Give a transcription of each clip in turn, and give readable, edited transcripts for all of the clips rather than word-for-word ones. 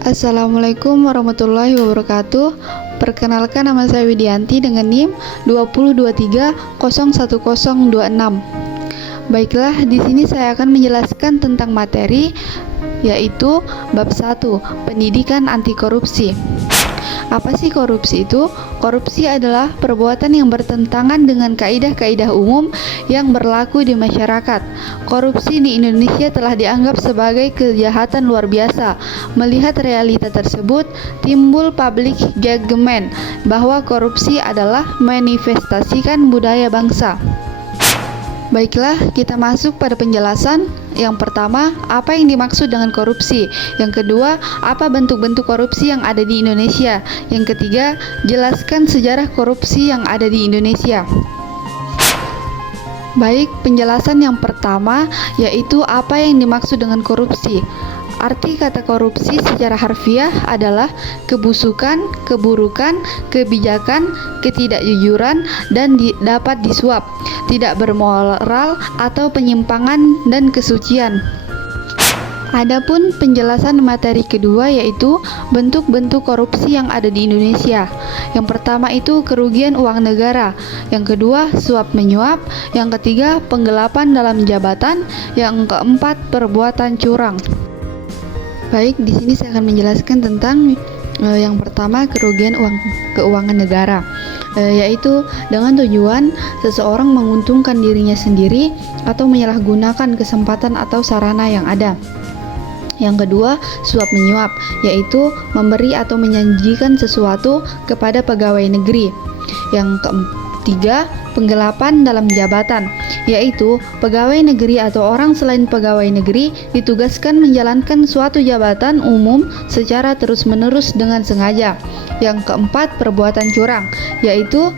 Assalamualaikum warahmatullahi wabarakatuh. Perkenalkan, nama saya Widianti dengan NIM 2023011026. Baiklah, di sini saya akan menjelaskan tentang materi yaitu bab 1, pendidikan anti korupsi. Apa sih korupsi itu? Korupsi adalah perbuatan yang bertentangan dengan kaidah-kaidah umum yang berlaku di masyarakat. Korupsi di Indonesia telah dianggap sebagai kejahatan luar biasa. Melihat realita tersebut, timbul public judgment bahwa korupsi adalah manifestasikan budaya bangsa. Baiklah, kita masuk pada penjelasan. Yang pertama, apa yang dimaksud dengan korupsi? Yang kedua, apa bentuk-bentuk korupsi yang ada di Indonesia? Yang ketiga, jelaskan sejarah korupsi yang ada di Indonesia. Baik, penjelasan yang pertama yaitu apa yang dimaksud dengan korupsi. Arti kata korupsi secara harfiah adalah kebusukan, keburukan, kebijakan, ketidakjujuran, dan dapat disuap, tidak bermoral atau penyimpangan dan kesucian. Adapun penjelasan materi kedua yaitu bentuk-bentuk korupsi yang ada di Indonesia. Yang pertama itu kerugian uang negara, yang kedua suap menyuap, yang ketiga penggelapan dalam jabatan, yang keempat perbuatan curang. Baik, di sini saya akan menjelaskan tentang yang pertama kerugian keuangan negara, yaitu dengan tujuan seseorang menguntungkan dirinya sendiri atau menyalahgunakan kesempatan atau sarana yang ada. Yang kedua, suap menyuap, yaitu memberi atau menjanjikan sesuatu kepada pegawai negeri. Yang ketiga, penggelapan dalam jabatan, yaitu pegawai negeri atau orang selain pegawai negeri ditugaskan menjalankan suatu jabatan umum secara terus-menerus dengan sengaja. Yang keempat, perbuatan curang, yaitu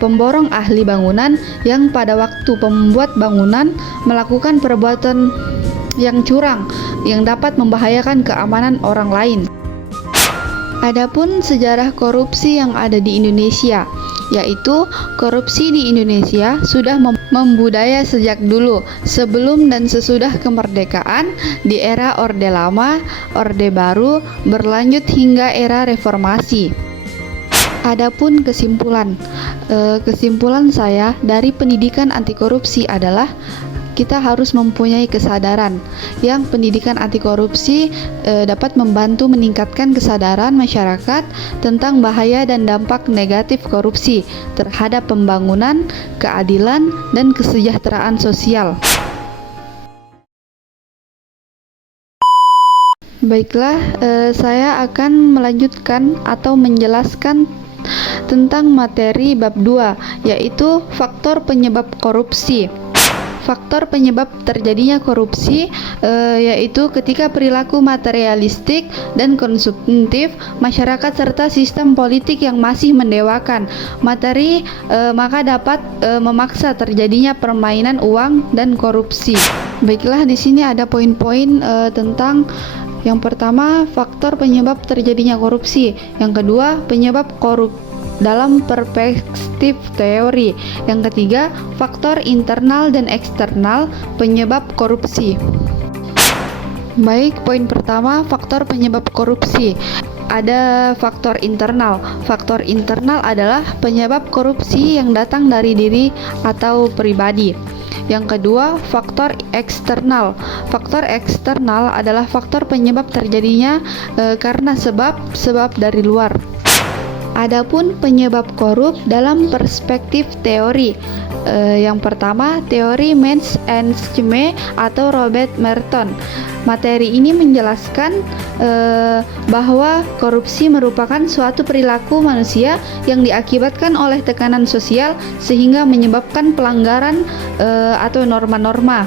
pemborong ahli bangunan yang pada waktu pembuat bangunan melakukan perbuatan yang curang yang dapat membahayakan keamanan orang lain. Adapun sejarah korupsi yang ada di Indonesia, yaitu korupsi di Indonesia sudah membudaya sejak dulu, sebelum dan sesudah kemerdekaan, di era Orde Lama, Orde Baru, berlanjut hingga era Reformasi. Adapun kesimpulan saya dari pendidikan anti korupsi adalah kita harus mempunyai kesadaran yang pendidikan anti korupsi dapat membantu meningkatkan kesadaran masyarakat tentang bahaya dan dampak negatif korupsi terhadap pembangunan, keadilan, dan kesejahteraan sosial. Baiklah, saya akan melanjutkan atau menjelaskan tentang materi bab 2, yaitu faktor penyebab korupsi. Faktor penyebab terjadinya korupsi yaitu ketika perilaku materialistik dan konsumtif masyarakat serta sistem politik yang masih mendewakan materi, maka dapat memaksa terjadinya permainan uang dan korupsi. Baiklah, di sini ada poin-poin tentang yang pertama, faktor penyebab terjadinya korupsi. Yang kedua, penyebab korupsi dalam perspektif teori. Yang ketiga, faktor internal dan eksternal penyebab korupsi. Baik, poin pertama, faktor penyebab korupsi. Ada faktor internal. Faktor internal adalah penyebab korupsi yang datang dari diri atau pribadi. Yang kedua, faktor eksternal. Faktor eksternal adalah faktor penyebab terjadinya karena sebab dari luar. Adapun penyebab korup dalam perspektif teori, yang pertama teori Mensch and Scheme atau Robert Merton. Materi ini menjelaskan bahwa korupsi merupakan suatu perilaku manusia yang diakibatkan oleh tekanan sosial sehingga menyebabkan pelanggaran atau norma-norma.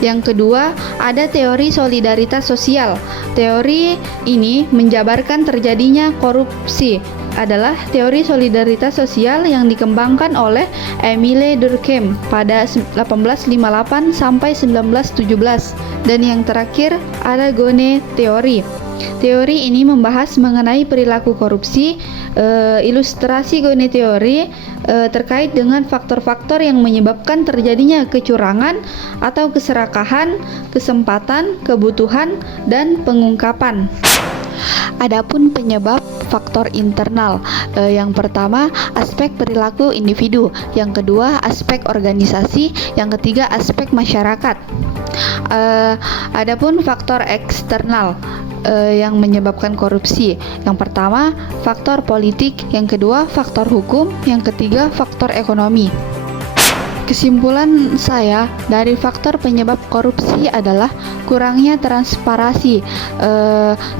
Yang kedua, ada teori solidaritas sosial. Teori ini menjabarkan terjadinya korupsi adalah teori solidaritas sosial yang dikembangkan oleh Emile Durkheim pada 1858 sampai 1917. Dan yang terakhir ada Gone teori. Teori ini membahas mengenai perilaku korupsi. Ilustrasi Gone teori terkait dengan faktor-faktor yang menyebabkan terjadinya kecurangan atau keserakahan, kesempatan, kebutuhan, dan pengungkapan. Adapun penyebab faktor internal, yang pertama aspek perilaku individu, yang kedua aspek organisasi, yang ketiga aspek masyarakat. Adapun faktor eksternal yang menyebabkan korupsi, yang pertama faktor politik, yang kedua faktor hukum, yang ketiga faktor ekonomi. Kesimpulan saya dari faktor penyebab korupsi adalah kurangnya transparansi.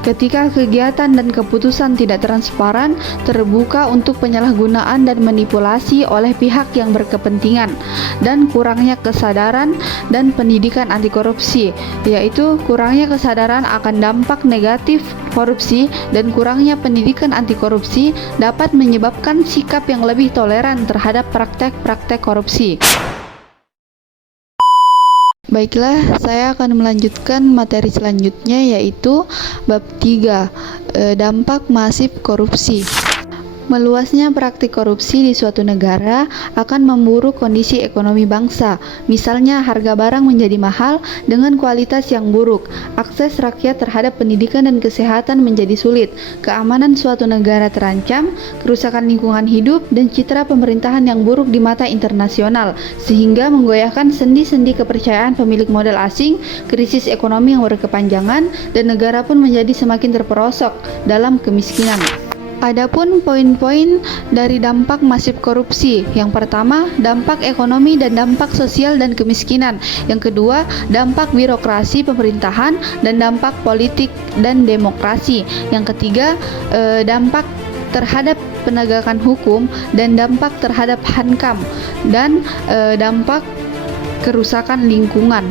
Ketika kegiatan dan keputusan tidak transparan, terbuka untuk penyalahgunaan dan manipulasi oleh pihak yang berkepentingan, dan kurangnya kesadaran dan pendidikan anti korupsi, yaitu kurangnya kesadaran akan dampak negatif korupsi dan kurangnya pendidikan anti korupsi dapat menyebabkan sikap yang lebih toleran terhadap praktek-praktek korupsi. Baiklah, saya akan melanjutkan materi selanjutnya, yaitu bab 3, dampak masif korupsi. Meluasnya praktik korupsi di suatu negara akan memburuk kondisi ekonomi bangsa. Misalnya, harga barang menjadi mahal dengan kualitas yang buruk, akses rakyat terhadap pendidikan dan kesehatan menjadi sulit, keamanan suatu negara terancam, kerusakan lingkungan hidup, dan citra pemerintahan yang buruk di mata internasional, sehingga menggoyahkan sendi-sendi kepercayaan pemilik modal asing, krisis ekonomi yang berkepanjangan, dan negara pun menjadi semakin terperosok dalam kemiskinan. Adapun poin-poin dari dampak masif korupsi, yang pertama dampak ekonomi dan dampak sosial dan kemiskinan, yang kedua dampak birokrasi pemerintahan dan dampak politik dan demokrasi, yang ketiga dampak terhadap penegakan hukum dan dampak terhadap hankam, dan dampak kerusakan lingkungan.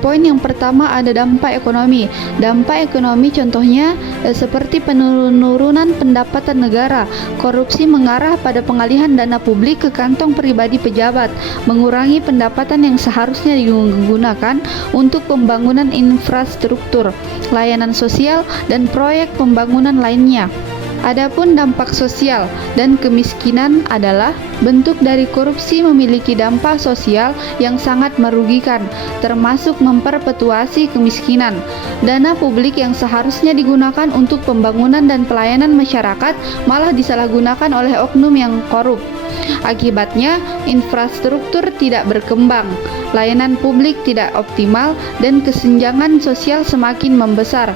Poin yang pertama ada dampak ekonomi. Dampak ekonomi contohnya seperti penurunan pendapatan negara. Korupsi mengarah pada pengalihan dana publik ke kantong pribadi pejabat, mengurangi pendapatan yang seharusnya digunakan untuk pembangunan infrastruktur, layanan sosial, dan proyek pembangunan lainnya. Adapun dampak sosial dan kemiskinan adalah bentuk dari korupsi memiliki dampak sosial yang sangat merugikan, termasuk memperpetuasi kemiskinan. Dana publik yang seharusnya digunakan untuk pembangunan dan pelayanan masyarakat malah disalahgunakan oleh oknum yang korup. Akibatnya, infrastruktur tidak berkembang, layanan publik tidak optimal, dan kesenjangan sosial semakin membesar.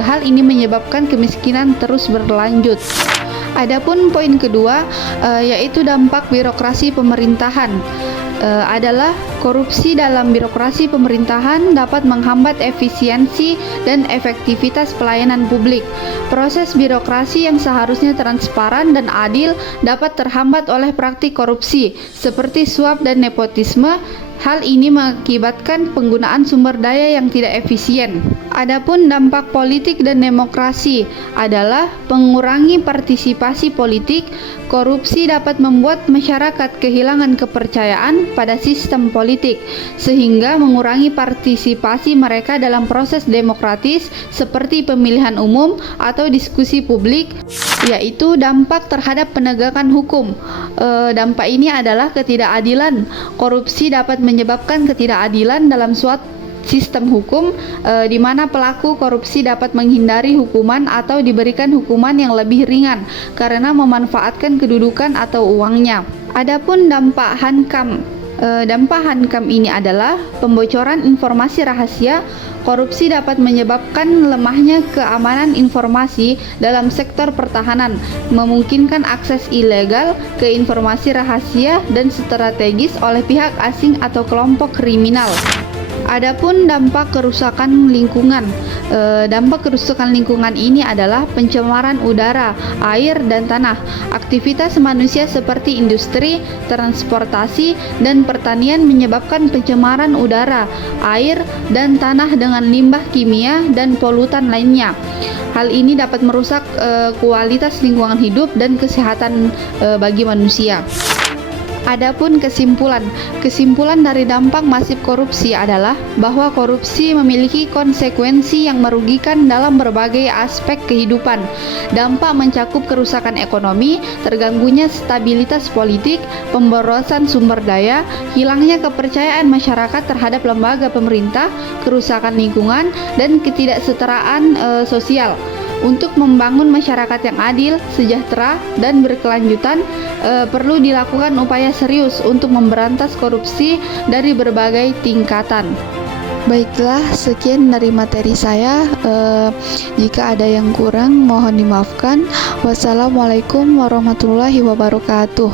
Hal ini menyebabkan kemiskinan terus berlanjut. Adapun poin kedua, yaitu dampak birokrasi pemerintahan, adalah korupsi dalam birokrasi pemerintahan dapat menghambat efisiensi dan efektivitas pelayanan publik. Proses birokrasi yang seharusnya transparan dan adil dapat terhambat oleh praktik korupsi seperti suap dan nepotisme. Hal ini mengakibatkan penggunaan sumber daya yang tidak efisien. Adapun dampak politik dan demokrasi adalah mengurangi partisipasi politik. Korupsi dapat membuat masyarakat kehilangan kepercayaan pada sistem politik, sehingga mengurangi partisipasi mereka dalam proses demokratis seperti pemilihan umum atau diskusi publik, yaitu dampak terhadap penegakan hukum. Dampak ini adalah ketidakadilan. Korupsi dapat menyebabkan ketidakadilan dalam suatu sistem hukum, di mana pelaku korupsi dapat menghindari hukuman atau diberikan hukuman yang lebih ringan karena memanfaatkan kedudukan atau uangnya. Adapun dampak hankam, ini adalah pembocoran informasi rahasia. Korupsi dapat menyebabkan lemahnya keamanan informasi dalam sektor pertahanan, memungkinkan akses ilegal ke informasi rahasia dan strategis oleh pihak asing atau kelompok kriminal. Adapun dampak kerusakan lingkungan, dampak kerusakan lingkungan ini adalah pencemaran udara, air, dan tanah. Aktivitas manusia seperti industri, transportasi, dan pertanian menyebabkan pencemaran udara, air, dan tanah dengan limbah kimia dan polutan lainnya. Hal ini dapat merusak kualitas lingkungan hidup dan kesehatan bagi manusia. Adapun kesimpulan dari dampak masif korupsi adalah bahwa korupsi memiliki konsekuensi yang merugikan dalam berbagai aspek kehidupan. Dampak mencakup kerusakan ekonomi, terganggunya stabilitas politik, pemborosan sumber daya, hilangnya kepercayaan masyarakat terhadap lembaga pemerintah, kerusakan lingkungan, dan ketidaksetaraan sosial. Untuk membangun masyarakat yang adil, sejahtera, dan berkelanjutan, perlu dilakukan upaya serius untuk memberantas korupsi dari berbagai tingkatan. Baiklah, sekian dari materi saya. Jika ada yang kurang, mohon dimaafkan. Wassalamualaikum warahmatullahi wabarakatuh.